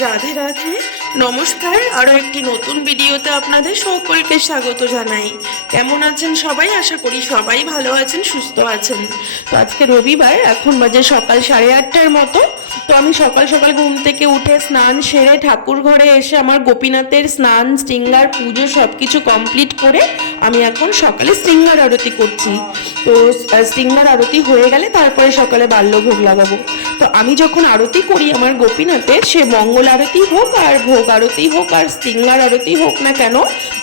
রাধে রাধে। নমস্কার আরও একটি নতুন ভিডিওতে আপনাদের সকলকে স্বাগত জানাই। কেমন আছেন সবাই? আশা করি সবাই ভালো আছেন সুস্থ আছেন। তো আজকে রবিবার এখন বাজে সকাল সাড়ে আটটার মতো। তো আমি সকাল সকাল ঘুম থেকে উঠে স্নান সেরে ঠাকুর ঘরে এসে আমার গোপীনাথের স্নান শৃঙ্গার পুজো সব কিছু কমপ্লিট করে আমি এখন সকালে শৃঙ্গার আরতি করছি। তো আহ, শৃঙ্গার আরতি হয়ে গেলে তারপরে সকালে বাল্যভোগ লাগাবো। তো আমি যখন আরতি করি আমার গোপীনাথের সে মঙ্গল আরতি হোক আর ভোগ আরতি হোক আর শৃঙ্গার আরতি হোক না কেন,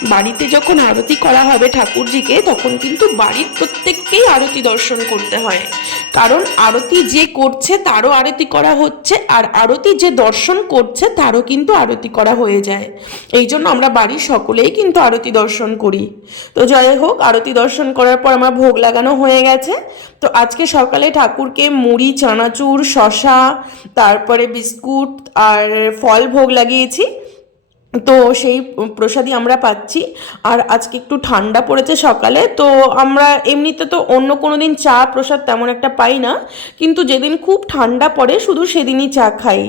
বাড়িতে যখন আরতি করা হবে ঠাকুরজিকে, তখন কিন্তু বাড়ির প্রত্যেককেই আরতি দর্শন করতে হয়। কারণ আরতি যে করছে তারও আরতি করা হচ্ছে, আর আরতি যে দর্শন করছে তারও কিন্তু আরতি করা হয়ে যায়। এই জন্য আমরা বাড়ির সকলেই কিন্তু আরতি দর্শন করি। তো যাই হোক, আরতি দর্শন করার পর আমার ভোগ লাগানো হয়ে গেছে। তো আজকে সকালে ঠাকুরকে মুড়ি, চানাচুর, শশা, তারপরে বিস্কুট আর ফল ভোগ লাগিয়েছি। তো সেই প্রসাদই আমরা পাচ্ছি। আর আজকে একটু ঠান্ডা পড়েছে সকালে, তো আমরা এমনিতে তো অন্য কোনো দিন চা প্রসাদ তেমন একটা পাই না। কিন্তু যেদিন খুব ঠান্ডা পড়ে, শুধু সেদিনই চা খাই।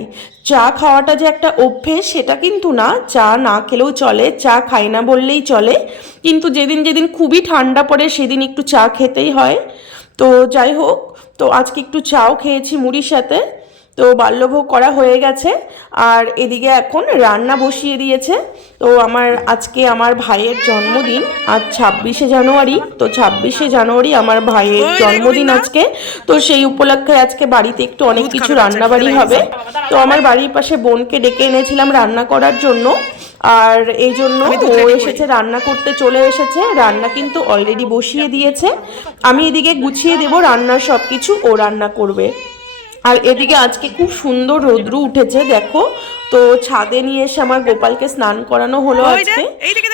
চা খাওয়াটা যে একটা অভ্যেস, সেটা কিন্তু না। চা না খেলেও চলে, চা খাই না বললেই চলে। কিন্তু যেদিন যেদিন খুবই ঠান্ডা পড়ে, সেদিন একটু চা খেতেই হয়। তো যাই হোক, তো আজকে একটু চাও খেয়েছি মুড়ির সাথে। তো বাল্যভোগ করা হয়ে গেছে। আর এদিকে এখন রান্না বসিয়ে দিয়েছে। তো আমার আজকে আমার ভাইয়ের জন্মদিন আজ ছাব্বিশে জানুয়ারি। তো ছাব্বিশে জানুয়ারি আমার ভাইয়ের জন্মদিন আজকে। তো সেই উপলক্ষে আজকে বাড়িতে একটু অনেক কিছু রান্নাবাড়ি হবে। তো আমার বাড়ির পাশে বোনকে ডেকে এনেছিলাম রান্না করার জন্য। আর এই জন্য ও এসেছে রান্না করতে চলে এসেছে। রান্না কিন্তু অলরেডি বসিয়ে দিয়েছে। আমি এদিকে গুছিয়ে দেবো রান্নার সব কিছু ও রান্না করবে। আর এদিকে আজকে খুব সুন্দর রৌদ্র উঠেছে দেখো। তো ছাদে নিয়ে এসে আমার গোপালকে স্নান করানো হলো আজকে।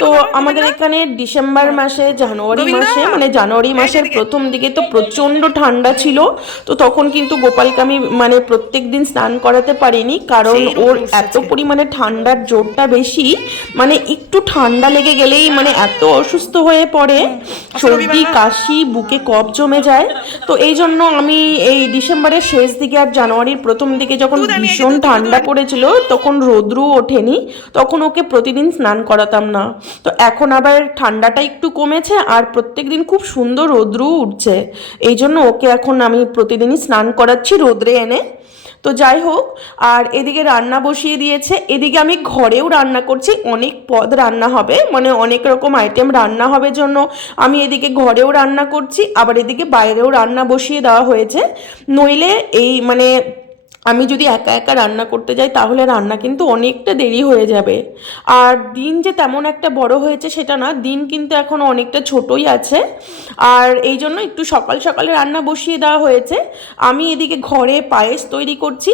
তো আমাদের এখানে ডিসেম্বর মাসে জানুয়ারি মাসে মানে জানুয়ারি মাসের প্রথম দিকে তো প্রচণ্ড ঠান্ডা ছিল তো তখন কিন্তু গোপালকে আমি মানে প্রত্যেক দিন স্নান করাতে পারিনি কারণ ওর এত পরিমাণে ঠান্ডার জোরটা বেশি মানে একটু ঠান্ডা লেগে গেলেই মানে এত অসুস্থ হয়ে পড়ে সর্দি কাশি বুকে কফ জমে যায় তো এই জন্য আমি এই ডিসেম্বরের শেষ দিকে আর জানুয়ারির প্রথম দিকে যখন ভীষণ ঠান্ডা পড়েছিল তখন রোদ্রু ওঠেনি, তখন ওকে প্রতিদিন স্নান করাতাম না। তো এখন আবার ঠান্ডাটা একটু কমেছে আর প্রত্যেক দিন খুব সুন্দর রোদ্রু উঠছে। এই জন্য ওকে এখন আমি প্রতিদিনই স্নান করাচ্ছি রোদ্রে এনে। তো যাই হোক, আর এদিকে রান্না বসিয়ে দিয়েছে। এদিকে আমি ঘরেও রান্না করছি, অনেক পদ রান্না হবে মানে অনেক রকম আইটেম রান্না হবে জন্য। আমি এদিকে ঘরেও রান্না করছি, আবার এদিকে বাইরেও রান্না বসিয়ে দেওয়া হয়েছে। নইলে এই মানে আমি যদি একা একা রান্না করতে যাই, তাহলে রান্না কিন্তু অনেকটা দেরি হয়ে যাবে। আর দিন যে তেমন একটা বড় হয়েছে সেটা না, দিন কিন্তু এখন অনেকটা ছোটই আছে। আর এই জন্য একটু সকাল সকালে রান্না বসিয়ে দেওয়া হয়েছে। আমি এদিকে ঘরে পায়েস তৈরি করছি।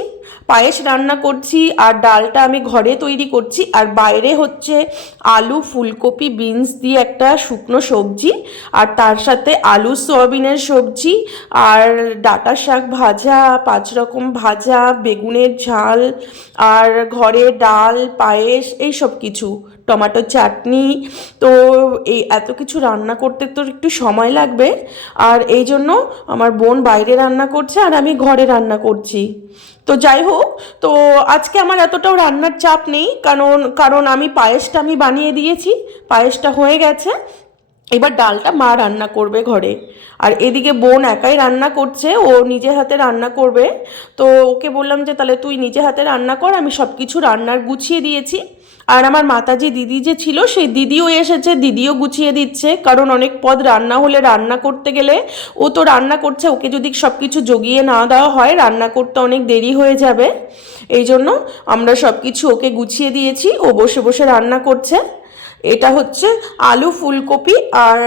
পায়েস রান্না করছি আর ডালটা আমি ঘরে তৈরি করছি। আর বাইরে হচ্ছে আলু, ফুলকপি, বিনস দিয়ে একটা শুকনো সবজি আর তার সাথে আলু, সয়াবিনের সবজি আর ডাটা শাক ভাজা, পাঁচ রকম ভাজা, বেগুনের ঝাল আর ঘরে ডাল, পায়েস, এই সব কিছু। টমেটো চাটনি, তো এই এত কিছু রান্না করতে তো একটু সময় লাগবে। আর এই জন্য আমার বোন বাইরে রান্না করছে আর আমি ঘরে রান্না করছি। তো যাই হোক, তো আজকে আমার এতটাও রান্নার চাপ নেই, কারণ কারণ আমি পায়েসটা আমি বানিয়ে দিয়েছি, পায়েসটা হয়ে গেছে। এবার ডালটা মা রান্না করবে ঘরে। আর এদিকে বোন একাই রান্না করছে, ও নিজে হাতে রান্না করবে। তো ওকে বললাম যে, তাহলে তুই নিজে হাতে রান্না কর, আমি সব কিছু রান্নার গুছিয়ে দিয়েছি। আর আমার মাতাজি দিদি যে ছিল, সেই দিদিও এসেছে, দিদিও গুছিয়ে দিচ্ছে। কারণ অনেক পদ রান্না হলে রান্না করতে গেলে ও তো রান্না করছে, ওকে যদি সব কিছু জগিয়ে না দেওয়া হয়, রান্না করতে অনেক দেরি হয়ে যাবে। এই জন্য আমরা সব কিছু ওকে গুছিয়ে দিয়েছি, ও বসে বসে রান্না করছে। এটা হচ্ছে আলু, ফুলকপি আর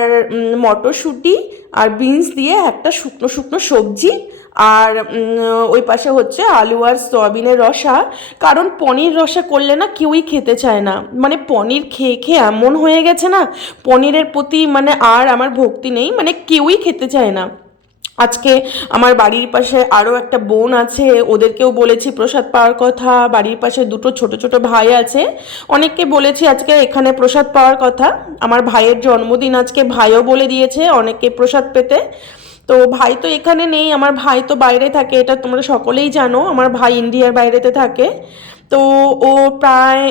মটরশুঁটি আর বিনস দিয়ে একটা শুকনো শুকনো সবজি আর ওই পাশে হচ্ছে আলু আর সয়াবিনের রসা। কারণ পনির রসা করলে না কেউই খেতে চায় না। মানে পনির খেয়ে খেয়ে এমন হয়ে গেছে না, পনিরের প্রতি মানে আর আমার ভক্তি নেই মানে কেউই খেতে চায় না। আজকে আমার বাড়ির পাশে আরও একটা বোন আছে, ওদেরকেও বলেছি প্রসাদ পাওয়ার কথা। বাড়ির পাশে দুটো ছোট ছোট ভাই আছে, অনেককে বলেছি আজকে এখানে প্রসাদ পাওয়ার কথা। আমার ভাইয়ের জন্মদিন আজকে ভাইও বলে দিয়েছে, অনেককে প্রসাদ পেতে। তো ভাই তো এখানে নেই, আমার ভাই তো বাইরে থাকে, এটা তোমরা সকলেই জানো, আমার ভাই ইন্ডিয়ার বাইরেতে থাকে। তো ও প্রায়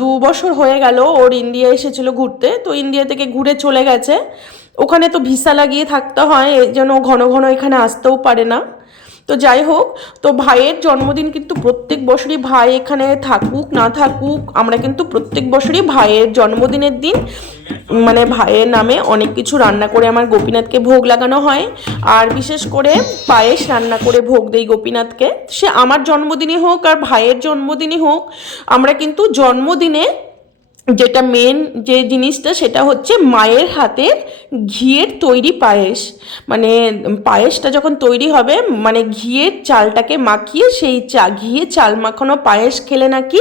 দু বছর হয়ে গেল, ওর ইন্ডিয়া এসেছিল ঘুরতে, তো ইন্ডিয়া থেকে ঘুরে চলে গেছে। ওখানে তো ভিসা লাগিয়ে থাকতে হয় এই জন্য ঘন ঘন এখানে আসতেও পারে না। তো যাই হোক, তো ভাইয়ের জন্মদিন কিন্তু প্রত্যেক বছরই ভাই এখানে থাকুক, না থাকুক, আমরা কিন্তু প্রত্যেক বছরই ভাইয়ের জন্মদিনের দিন মানে ভাইয়ের নামে অনেক কিছু রান্না করে আমার গোপীনাথকে ভোগ লাগানো হয়। আর বিশেষ করে পায়েস রান্না করে ভোগ দেই গোপীনাথকে। সে আমার জন্মদিনই হোক আর ভাইয়ের জন্মদিনই হোক, আমরা কিন্তু জন্মদিনে যেটা মেন যে জিনিসটা সেটা হচ্ছে মায়ের হাতের ঘিয়ের তৈরি পায়েস। মানে পায়েসটা যখন তৈরি হবে মানে ঘিয়ের চালটাকে মাখিয়ে সেই চা, ঘিয়ে চাল মাখানো পায়েস খেলে নাকি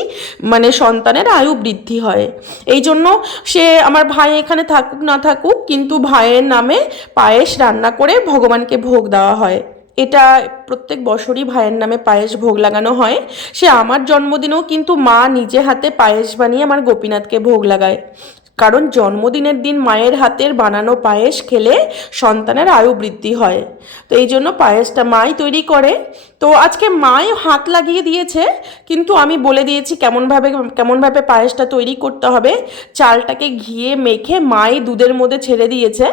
মানে সন্তানের আয়ু বৃদ্ধি হয়। এই জন্য সে আমার ভাই এখানে থাকুক না থাকুক, কিন্তু ভাইয়ের নামে পায়েস রান্না করে ভগবানকে ভোগ দেওয়া হয়। এটা প্রত্যেক বছরই ভাইয়ের নামে পায়েস ভোগ লাগানো হয়। সে আমার জন্মদিনেও কিন্তু মা নিজে হাতে পায়েস বানিয়ে আমার গোপীনাথকে ভোগ লাগায়। কারণ জন্মদিনের দিন মায়ের হাতের বানানো পায়েস খেলে সন্তানের আয়ু বৃদ্ধি হয়। তো এই জন্য পায়েসটা মাই তৈরি করে। তো আজকে মাই হাত লাগিয়ে দিয়েছে, কিন্তু আমি বলে দিয়েছি কেমনভাবে কেমনভাবে পায়েসটা তৈরি করতে হবে। চালটাকে ঘিয়ে মেখে মাই দুধের মধ্যে ছেড়ে দিয়েছে।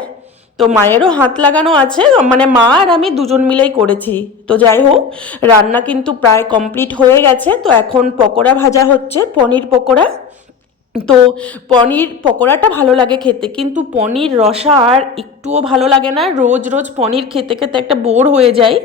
তো মায়েরও হাত লাগানো আছে মানে মা আর আমি দুজন মিলেই করেছি। তো যাই হোক, রান্না কিন্তু প্রায় কমপ্লিট হয়ে গেছে, তো এখন পকোড়া ভাজা হচ্ছে, পনির পকোড়া। তো পনির পকোড়াটা ভালো লাগে খেতে, কিন্তু পনির রসা আর একটুও ভালো লাগে না। রোজ রোজ পনির খেতে খেতে একটা বোর হয়ে যায়।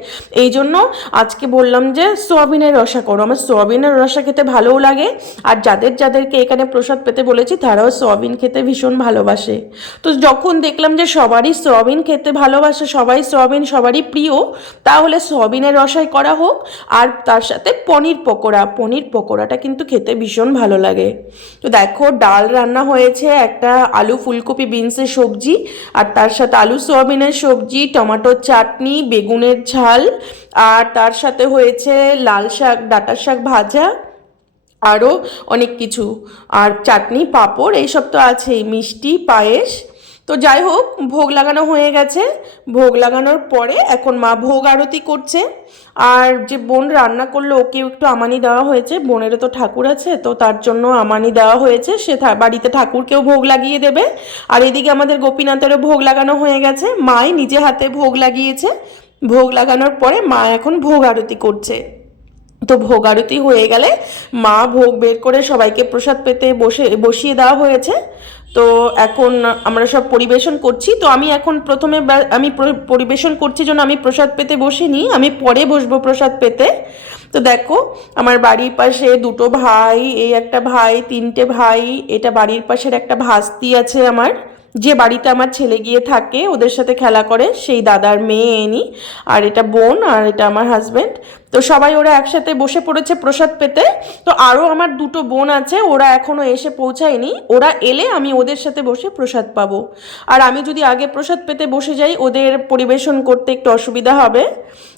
এই জন্য আজকে বললাম যে সোয়াবিনের রসা করো। আমার সোয়াবিনের রসা খেতে ভালোও লাগে। আর যাদের, যাদেরকে এখানে প্রসাদ পেতে বলেছি, তারাও সোয়াবিন খেতে ভীষণ ভালোবাসে। তো যখন দেখলাম যে সবারই সোয়াবিন খেতে ভালোবাসে, সবাই সোয়াবিন সবারই প্রিয়, তাহলে সোয়াবিনের রসাই করা হোক। আর তার সাথে পনির পকোড়া। পনির পকোড়াটা কিন্তু খেতে ভীষণ ভালো লাগে। তো দেখো, ডাল রান্না হয়েছে একটা আলু ফুলকপি বিনসের সবজি। আর তার সাথে আলু, সোয়াবিনের সবজি, টমেটোর চাটনি, বেগুনের ঝাল, আর তার সাথে হয়েছে লাল শাক ডাটা শাক ভাজা, আরও অনেক কিছু। আর চাটনি, পাঁপড়, এইসব তো আছেই। মিষ্টি, পায়েস তো যাই হোক, ভোগ লাগানো হয়ে গেছে। ভোগ লাগানোর পরে এখন মা ভোগ আরতি করছে। আর যে বোন রান্না করল, ওকেও একটু আমানি দেওয়া হয়েছে। বোনেরও তো ঠাকুর আছে, তো তার জন্য আমানি দেওয়া হয়েছে। সে বাড়িতে ঠাকুরকেও ভোগ লাগিয়ে দেবে। আর এদিকে আমাদের গোপীনাথেরও ভোগ লাগানো হয়ে গেছে। মাই নিজে হাতে ভোগ লাগিয়েছে। ভোগ লাগানোর পরে মা এখন ভোগ আরতি করছে। তো ভোগ আরতি হয়ে গেলে মা ভোগ বের করে সবাইকে প্রসাদ পেতে বসে বসিয়ে দেওয়া হয়েছে। তো এখন আমরা সব পরিবেশন করছি। তো আমি এখন প্রথমে আমি পরিবেশন করছি জন্য আমি প্রসাদ পেতে বসিনি, আমি পরে বসবো প্রসাদ পেতে। তো দেখো, আমার বাড়ির পাশে দুটো ভাই, এই একটা ভাই, তিনটে ভাই, এটা বাড়ির পাশের একটা ভাস্তি আছে আমার। যে বাড়িতে আমার ছেলে গিয়ে থাকে, ওদের সাথে খেলা করে, সেই দাদার মেয়ে এনি, আর এটা বোন আর এটা আমার হাজবেন্ড তো সবাই ওরা একসাথে বসে পড়েছে প্রসাদ পেতে। তো আরও আমার দুটো বোন আছে, ওরা এখনও এসে পৌঁছায়নি। ওরা এলে আমি ওদের সাথে বসে প্রসাদ পাবো। আর আমি যদি আগে প্রসাদ পেতে বসে যাই, ওদের পরিবেশন করতে একটু অসুবিধা হবে।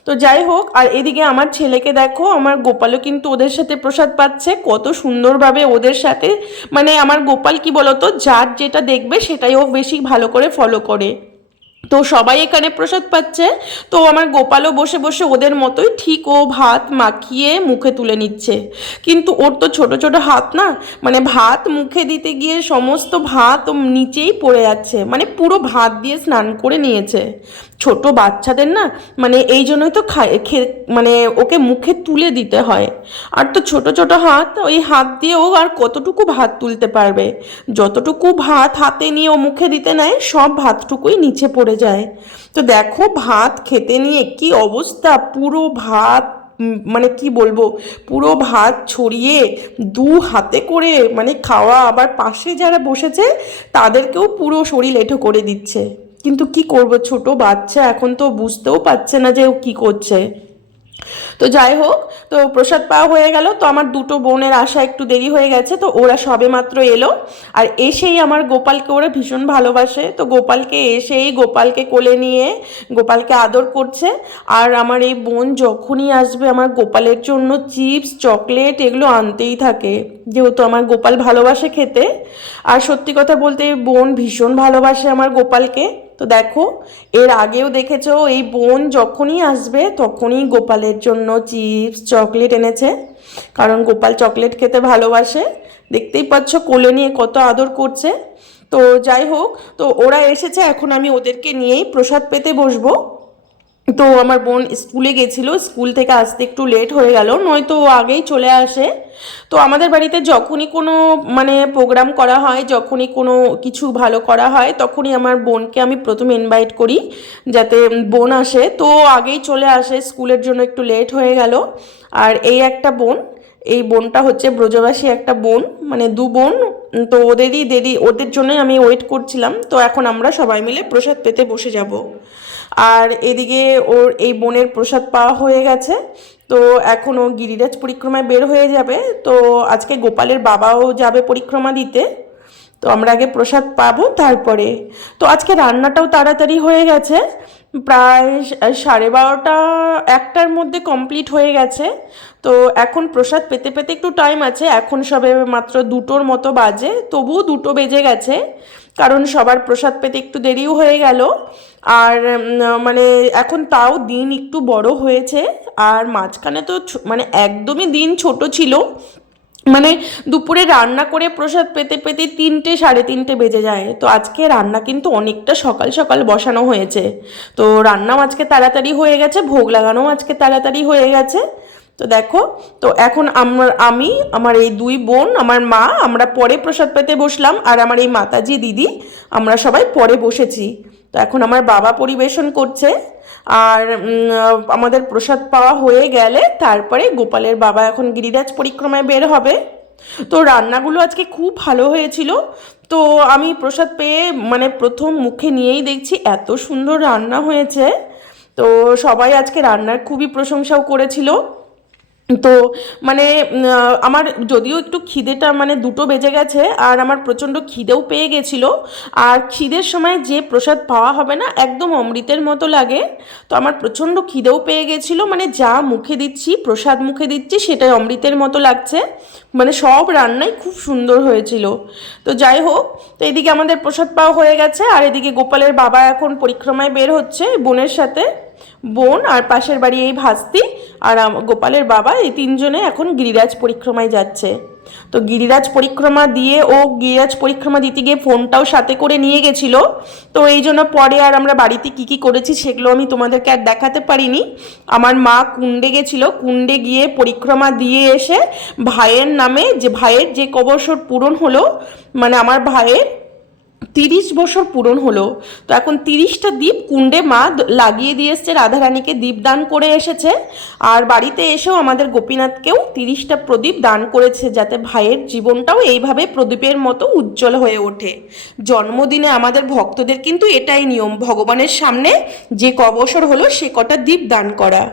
তো যাই হোক, আর এদিকে আমার ছেলেকে দেখো, আমার গোপালও কিন্তু ওদের সাথে প্রসাদ পাচ্ছে, কত সুন্দরভাবে ওদের সাথে। মানে আমার গোপাল কি বলতো, যার যেটা দেখবে সেটাই ও বেশি ভালো করে ফলো করে। তো সবাই এখানে প্রসাদ পাচ্ছে, তো আমার গোপালও বসে বসে ওদের মতোই ঠিক ও ভাত মাখিয়ে মুখে তুলে নিচ্ছে। কিন্তু ওর তো ছোট ছোট হাত না মানে ভাত মুখে দিতে গিয়ে সমস্ত ভাত নিচেই পড়ে যাচ্ছে মানে পুরো ভাত দিয়ে স্নান করে নিয়েছে। ছোট বাচ্চাদের না মানে এই জন্যই তো খায় মানে ওকে মুখে তুলে দিতে হয়। আর তো ছোট ছোট হাত, ওই হাত দিয়ে ও আর কতটুকু ভাত তুলতে পারবে? যতটুকু ভাত হাতে নিয়ে ও মুখে দিতে নেয়, সব ভাতটুকুই নিচে পড়ে যায়। তো দেখো ভাত খেতে নিয়ে কি অবস্থা, পুরো ভাত মানে কি বলব, পুরো ভাত ছড়িয়ে দু হাতে করে মানে খাওয়া, আবার পাশে যারা বসেছে, তাদেরকেও পুরো শরীর এঁঠো করে দিচ্ছে। কিন্তু কি করব? ছোট বাচ্চা এখন তো বুঝতেও পারছে না যে ও কি করছে। তো যাই হোক, তো প্রসাদ পাওয়া হয়ে গেল। তো আমার দুটো বোনের আসা একটু দেরি হয়ে গেছে, তো ওরা সবে মাত্র এলো। আর এসেই আমার গোপালকে ওরা ভীষণ ভালোবাসে। তো গোপালকে এসেই গোপালকে কোলে নিয়ে গোপালকে আদর করছে। আর আমার এই বোন যখনই আসবে আমার গোপালের জন্য চিপস, চকলেট এগুলো আনতেই থাকে। যেহেতু আমার গোপাল ভালোবাসে খেতে। আর সত্যি কথা বলতে, বোন ভীষণ ভালোবাসে আমার গোপালকে। তো দেখো, এর আগেও দেখেছ, এই বোন যখনই আসবে তখনই গোপালের জন্য চিপস, চকলেট এনেছে। কারণ গোপাল চকলেট খেতে ভালোবাসে। দেখতেই পাচ্ছ, কোলে নিয়ে কত আদর করছে। তো যাই হোক, তো ওরা এসেছে, এখন আমি ওদেরকে নিয়েই প্রসাদ পেতে বসবো। তো আমার বোন স্কুলে গেছিল, স্কুল থেকে আসতে একটু লেট হয়ে গেল, নয়তো আগেই চলে আসে। তো আমাদের বাড়িতে যখনই কোনো মানে প্রোগ্রাম করা হয়, যখনই কোনো কিছু ভালো করা হয়, তখনই আমার বোনকে আমি প্রথমে ইনভাইট করি যাতে বোন আসে। তো আগেই চলে আসে, স্কুলের জন্য একটু লেট হয়ে গেল। আর এই একটা বোন, এই বোনটা হচ্ছে ব্রজবাসী একটা বোন মানে দু বোন, তো ওদেরই দেরি, ওদের জন্যই আমি ওয়েট করছিলাম। তো এখন আমরা সবাই মিলে প্রসাদ পেতে বসে যাব। আর এদিকে ওর এই বোনের প্রসাদ পাওয়া হয়ে গেছে। তো এখন ও গিরিরাজ পরিক্রমায় বের হয়ে যাবে। তো আজকে গোপালের বাবাও যাবে পরিক্রমা দিতে। তো আমরা আগে প্রসাদ পাবো তারপরে। তো আজকে রান্নাটাও তাড়াতাড়ি হয়ে গেছে। প্রায় সাড়ে বারোটা, একটার মধ্যে কমপ্লিট হয়ে গেছে। তো এখন প্রসাদ পেতে পেতে একটু টাইম আছে। এখন সবে মাত্র দুটোর মতো বাজে। তবুও দুটো বেজে গেছে। কারণ সবার প্রসাদ পেতে একটু দেরিও হয়ে গেল। আর মানে এখন তাও দিন একটু বড় হয়েছে। আর মাঝখানে তো মানে একদমই দিন ছোট ছিল। মানে দুপুরে রান্না করে প্রসাদ পেতে পেতে তিনটে, সাড়ে তিনটে বেজে যায়। তো আজকে রান্না কিন্তু অনেকটা সকাল সকাল বসানো হয়েছে। তো রান্নাও আজকে তাড়াতাড়ি হয়ে গেছে, ভোগ লাগানোও আজকে তাড়াতাড়ি হয়ে গেছে। তো দেখো, তো এখন আমার, আমি, আমার এই দুই বোন, আমার মা, আমরা পরে প্রসাদ পেতে বসলাম, আর আমার এই মাতাজি দিদি, আমরা সবাই পরে বসেছি। তো এখন আমার বাবা পরিবেশন করছে, আর আমাদের প্রসাদ পাওয়া হয়ে গেলে তারপরে গোপালের বাবা এখন গিরিরাজ পরিক্রমায় বের হবে। তো রান্নাগুলো আজকে খুব ভালো হয়েছিল। তো আমি প্রসাদ পেয়ে মানে প্রথম মুখে নিয়েই দেখছি এত সুন্দর রান্না হয়েছে। তো সবাই আজকে রান্নার খুবই প্রশংসাও করেছিল। তো মানে আমার যদিও একটু খিদেটা মানে দুটো বেজে গেছে, আর আমার প্রচণ্ড খিদেও পেয়ে গেছিল। আর খিদের সময় যে প্রসাদ পাওয়া হবে না, একদম অমৃতের মতো লাগে। তো আমার প্রচণ্ড খিদেও পেয়ে গেছিল মানে যা মুখে দিচ্ছি, প্রসাদ মুখে দিচ্ছি, সেটাই অমৃতের মতো লাগছে। মানে সব রান্নাই খুব সুন্দর হয়েছিল। তো যাই হোক, তো এদিকে আমাদের প্রসাদ পাওয়া হয়ে গেছে, আর এদিকে গোপালের বাবা এখন পরিক্রমায় বের হচ্ছে বোনের সাথে। বোন আর পাশের বাড়ি এই ভাস্তি আর গোপালের বাবা, এই তিনজনে এখন গিরিরাজ পরিক্রমায় যাচ্ছে। তো গিরিরাজ পরিক্রমা দিয়ে ও গিরিরাজ পরিক্রমা দিতে গিয়ে ফোনটাও সাথে করে নিয়ে গেছিল। তো এই জন্য পরে আর আমরা বাড়িতে কি কি করেছি সেগুলো আমি তোমাদেরকে আর দেখাতে পারিনি। আমার মা কুণ্ডে গেছিল, কুণ্ডে গিয়ে পরিক্রমা দিয়ে এসে ভাইয়ের নামে যে ভাইয়ের যে কবসর পূরণ হলো মানে আমার ভাইয়ের তিরিশ বছর পূরণ হলো। তো এখন তিরিশটা দ্বীপ কুণ্ডে মা লাগিয়ে দিয়ে এসছে, রাধারানীকে দীপ দান করে এসেছে। আর বাড়িতে এসেও আমাদের গোপীনাথকেও তিরিশটা প্রদীপ দান করেছে যাতে ভাইয়ের জীবনটাও এইভাবে প্রদীপের মতো উজ্জ্বল হয়ে ওঠে। জন্মদিনে আমাদের ভক্তদের কিন্তু এটাই নিয়ম, ভগবানের সামনে যে কবসর হলো সে কটা দ্বীপ দান করা।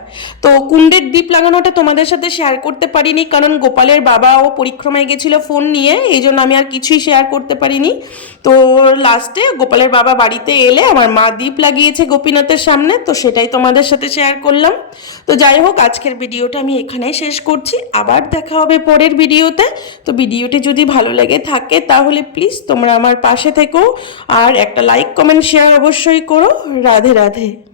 তো কুণ্ডের দ্বীপ লাগানোটা তোমাদের সাথে শেয়ার করতে পারিনি, কারণ গোপালের বাবাও পরিক্রমায় গেছিল ফোন নিয়ে এই জন্য আমি আর কিছুই শেয়ার করতে পারিনি। তো লাস্টে গোপালের বাবা বাড়িতে এলে আমার মা দ্বীপ লাগিয়েছে গোপীনাথের সামনে, তো সেটাই তোমাদের সাথে শেয়ার করলাম। তো যাই হোক, আজকের ভিডিওটা আমি এখানেই শেষ করছি। আবার দেখা হবে পরের ভিডিওতে। তো ভিডিওটি যদি ভালো লেগে থাকে, তাহলে প্লিজ তোমরা আমার পাশে থেকো। আর একটা লাইক কমেন্ট শেয়ার অবশ্যই করো। রাধে রাধে।